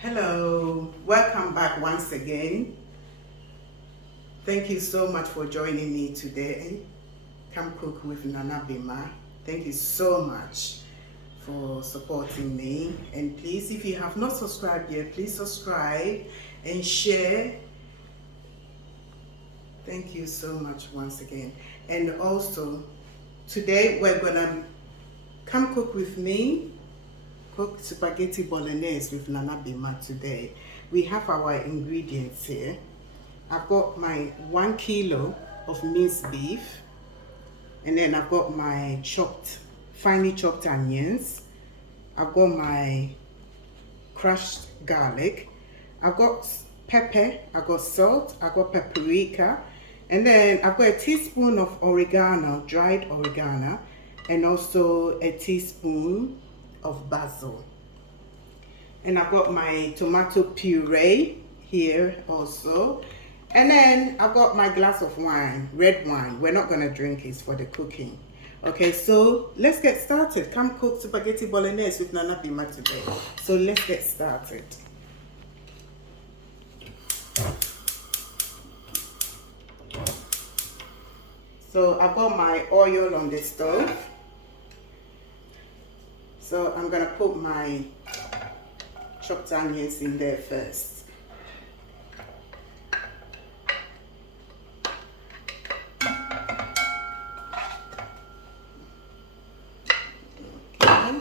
Hello, welcome back once again. Thank you so much for joining me today. Come Cook with Nana Bima. Thank you so much for supporting me. And please, if you have not subscribed yet, please subscribe and share. Thank you so much once again. And also, today we're gonna come cook with me. Cook spaghetti bolognese with Nana Bima today. We have our ingredients here. I've got my 1 kilo of minced beef, and then I've got my finely chopped onions. I've got my crushed garlic. I've got pepper, I've got salt, I've got paprika, and then I've got a teaspoon of oregano, dried oregano, and also a teaspoon of basil. And I've got my tomato puree here also. And then I've got my glass of wine, red wine. We're not gonna drink it, for the cooking. Okay, so let's get started. Come cook spaghetti bolognese with Nana Bima today. So let's get started. So I've got my oil on the stove. So I'm gonna put my chopped onions in there first. Okay.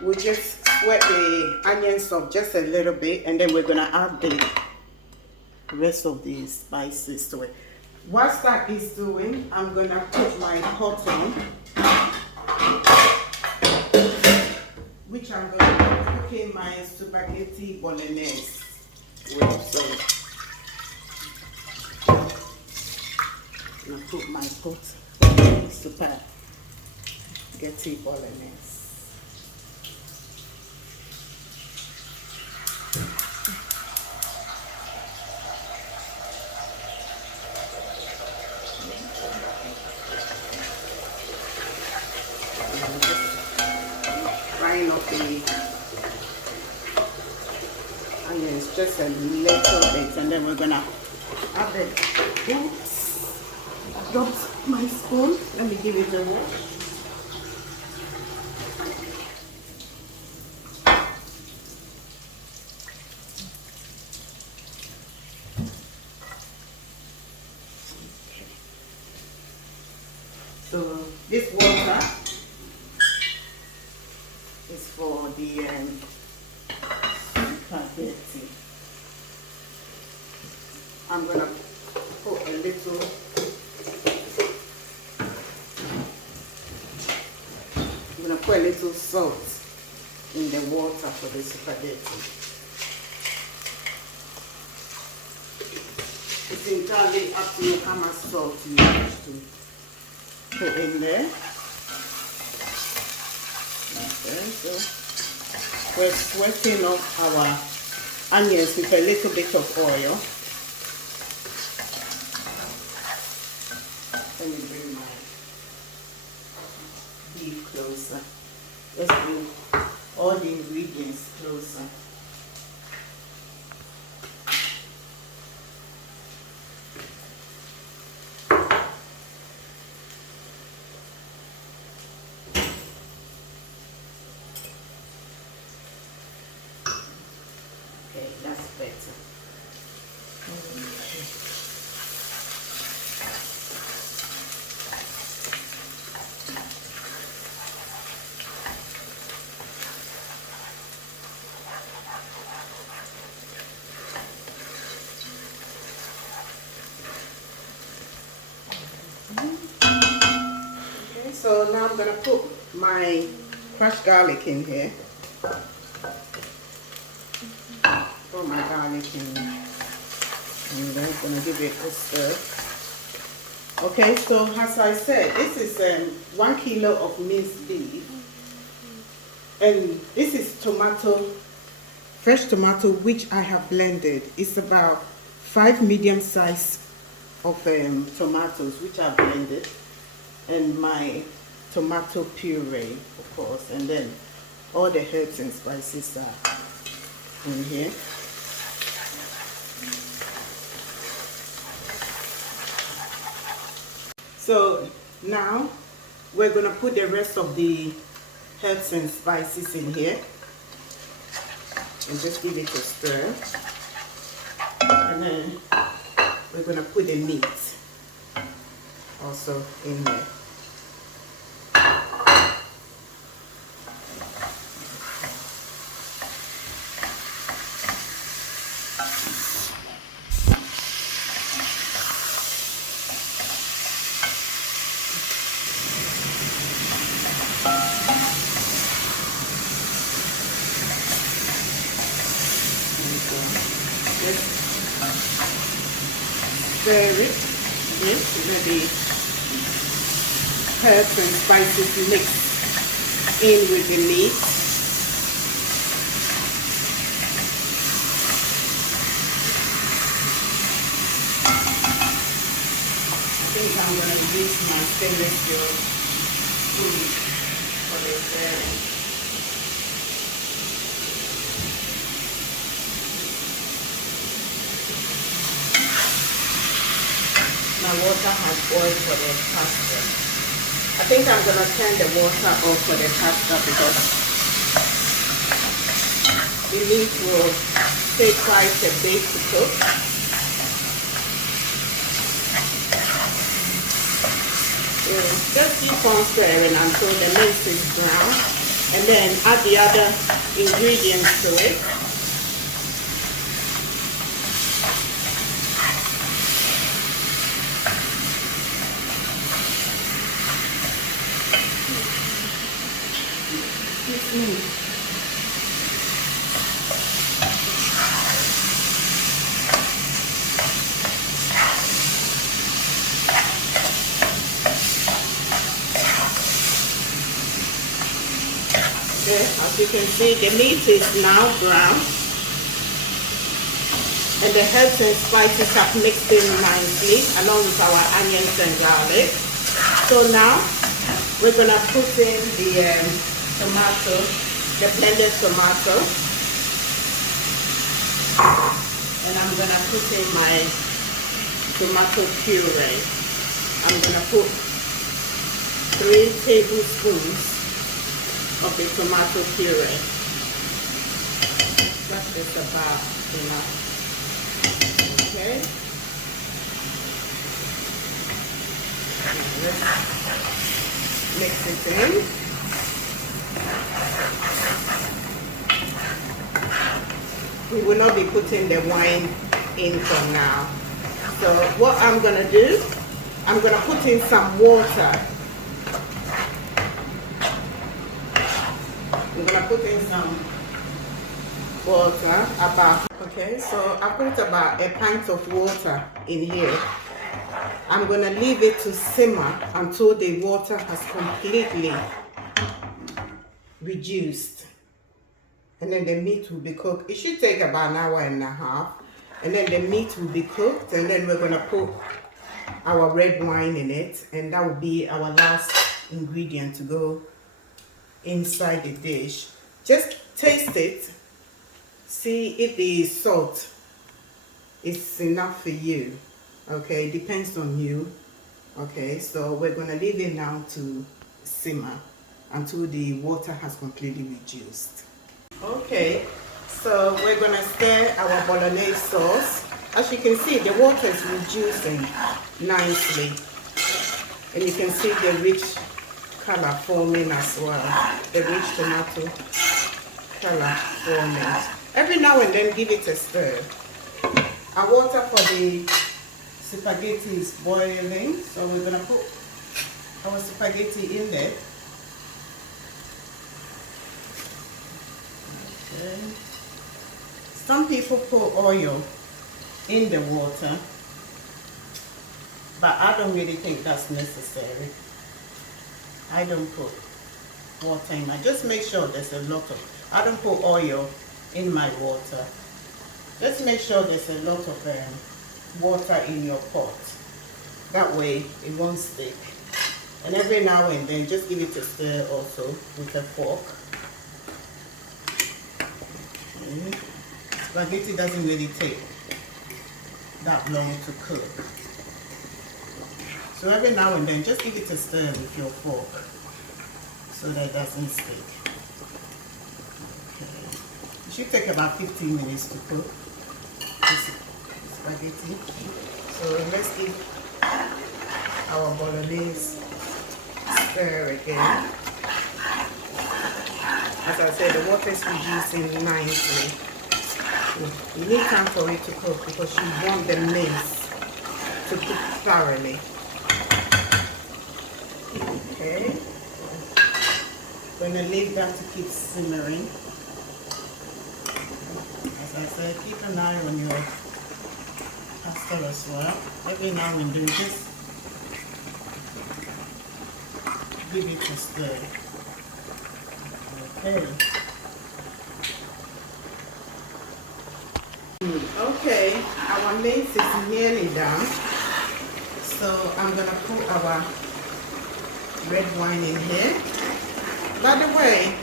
We'll just sweat the onions up just a little bit, and then we're gonna add the rest of the spices to it. Whilst that is doing, I'm gonna put my pot on, which I'm going to be cooking my spaghetti bolognese with. So I'm going to put my pot on spaghetti bolognese. Frying up the onions just a little bit, and then we're gonna add the oops, I dropped my spoon. Let me give it a wash. Okay. So this water is for the spaghetti. I'm gonna put a little salt in the water for the spaghetti. It's entirely up to you how much salt you wish to put in there. Okay, so we're sweating up our onions with a little bit of oil. Let me bring my beef closer. Let's bring all the ingredients closer. Okay, that's better. Okay. Okay, so now I'm gonna put my crushed garlic in here. Put my garlic in, and then I'm gonna give it a stir. Okay, so as I said, this is 1 kilo of minced beef, and this is fresh tomato, which I have blended. It's about 5 medium size of tomatoes, which I've blended, and my tomato puree, of course, and then all the herbs and spices are in here. So now we're going to put the rest of the herbs and spices in here and just give it a stir. And then we're going to put the meat also in there. Just stir it, yes, let the herbs and spices mix in with the meat. I think I'm going to use my stainless steel spoon for the stirring. My water has boiled for the pasta. I think I'm going to turn the water off for the pasta because the meat will take quite a bit to cook. So just keep on stirring until the meat is brown, and then add the other ingredients to it. Okay, as you can see, the meat is now brown and the herbs and spices have mixed in nicely along with our onions and garlic. So now we're going to put in the tomato, the blended tomato, and I'm going to put in my tomato puree. I'm going to put 3 tablespoons of the tomato puree. That is about enough. Okay. Let's mix it in. We will not be putting the wine in for now. So what I'm going to do, I'm going to put in some water. I'm going to put in some water, okay, so I put about a pint of water in here. I'm going to leave it to simmer until the water has completely reduced. And then the meat will be cooked. It should take about an hour and a half. And then the meat will be cooked, and then we're going to put our red wine in it, and that will be our last ingredient to go inside the dish. Just taste it, see if the salt is enough for you. Okay, depends on you. Okay, so we're going to leave it now to simmer until the water has completely reduced. Okay, so we're going to stir our bolognese sauce. As you can see, the water is reducing nicely, and you can see the rich color forming as well, the rich tomato color forming. Every now and then give it a stir. Our water for the spaghetti is boiling, so we're going to put our spaghetti in there. Okay. Some people put oil in the water, but I don't really think that's necessary. I don't put water in. I just make sure there's a lot of, I don't put oil in my water. Just make sure there's a lot of water in your pot. That way it won't stick. And every now and then just give it a stir also with a fork. Okay. Spaghetti doesn't really take that long to cook. So every now and then, just give it a stir with your fork so that it doesn't stick. Okay. It should take about 15 minutes to cook this spaghetti. So let's give our bolognese stir again. As I said, the water is reducing nicely. You need time for it to cook because you want the mince to cook thoroughly. Okay. I'm going to leave that to keep simmering. As I said, keep an eye on your pasta as well. Every now and then, just give it a stir. Okay. Okay, our mince is nearly done. So I'm gonna put our red wine in here. By the way,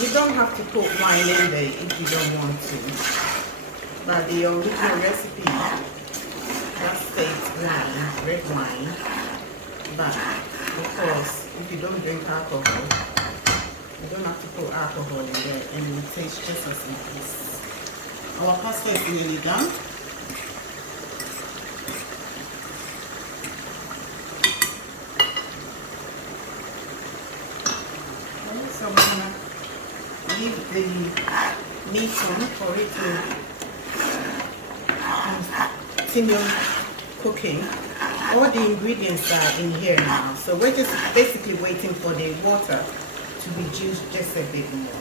you don't have to put wine in there if you don't want to. But the original recipe that states wine, red wine. But of course, if you don't drink alcohol, you don't have to put alcohol in there, and it tastes just as it is. Our pasta is nearly done. Okay, so we're gonna leave the meat on for it to continue cooking. All the ingredients are in here now, so we're just basically waiting for the water to reduce just a bit more.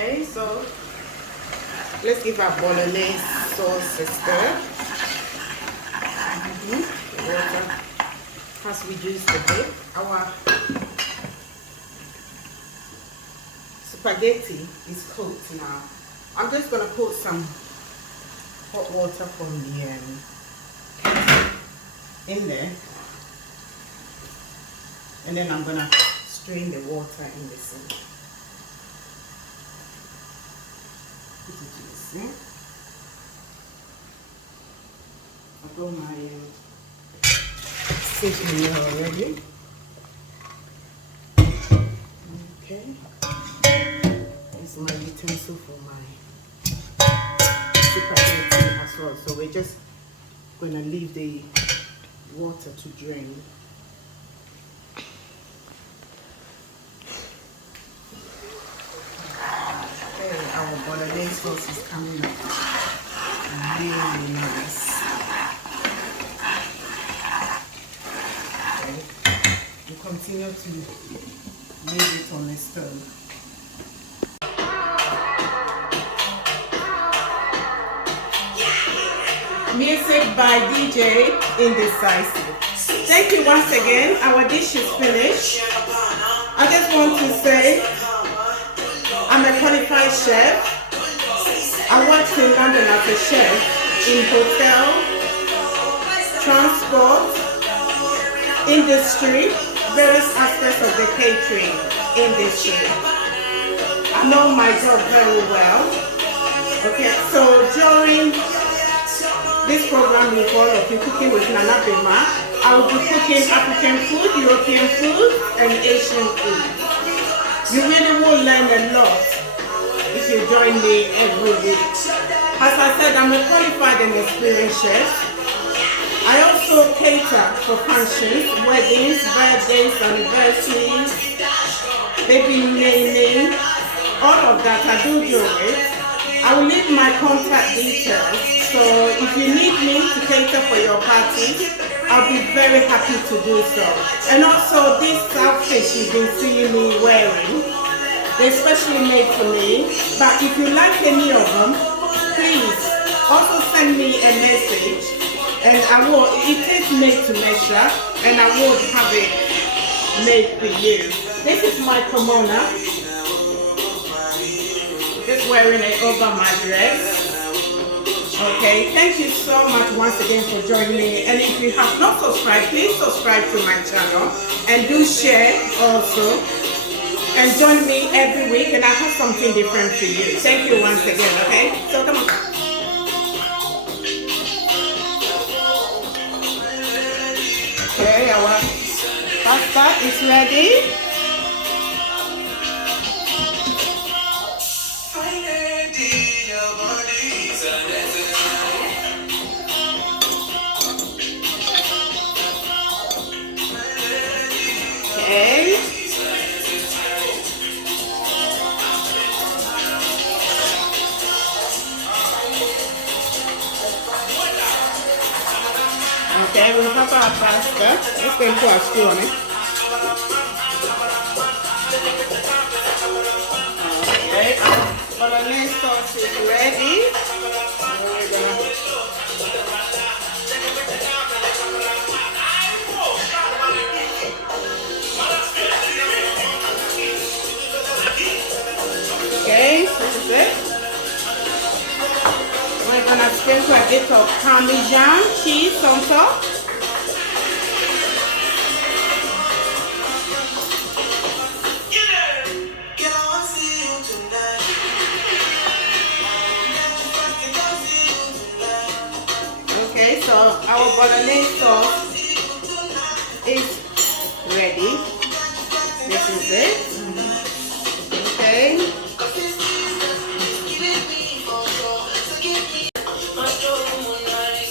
Okay, so let's give our bolognese sauce a stir. The water has reduced a bit. Our spaghetti is cooked now. I'm just going to put some hot water from the kettle in there, and then I'm going to strain the water in the sink. I've got my seasoning already. Okay, this is my utensil for my spaghetti as well. So we're just going to leave the water to drain. Our bolognese sauce is coming up really nice. Okay. You continue to leave it on the stove. Music by DJ Indecisive. Thank you once again. Our dish is finished. I just want to say I'm a qualified chef. I worked in London as a chef in hotel, transport, industry, various aspects of the catering industry. I know my job very well. Okay, so during this program with all of you, Cooking with Nana Bema, I will be cooking African food, European food, and Asian food. You really will learn a lot if you join me every week. As I said, I'm a qualified and experienced chef. I also cater for functions, weddings, birthdays, anniversaries, baby naming, all of that. I do it. I will leave my contact details. So if you need me to cater for your party, I'll be very happy to do so. And also these outfits you've been seeing me wearing, they're specially made for me. But if you like any of them, please also send me a message, and it is made to measure, and I will have it made for you. This is my kimono. Just wearing it over my dress. Okay, thank you so much once again for joining me. And if you have not subscribed, please subscribe to my channel and do share also. And join me every week, and I have something different for you. Thank you once again, okay? So come on. Okay, our pasta is ready. Okay. Okay, we'll have our pasta. Let's go into our stew on it. Okay, our bolognese sauce is ready. We're gonna okay, this is it. We're gonna sprinkle a bit of Parmesan cheese on top. Okay, so our bolognese sauce is ready. This is it. Okay.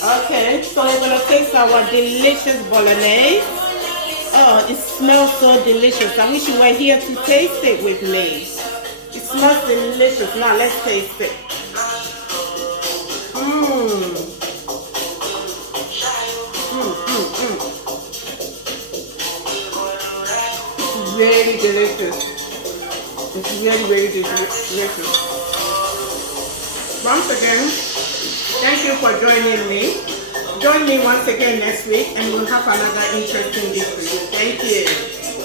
Okay, so we're gonna taste our delicious bolognese. Oh, it smells so delicious. I wish you were here to taste it with me. It smells delicious. Now let's taste it. It's very delicious. It's very delicious. Once again, thank you for joining me. Join me once again next week and we'll have another interesting dish for you. Thank you.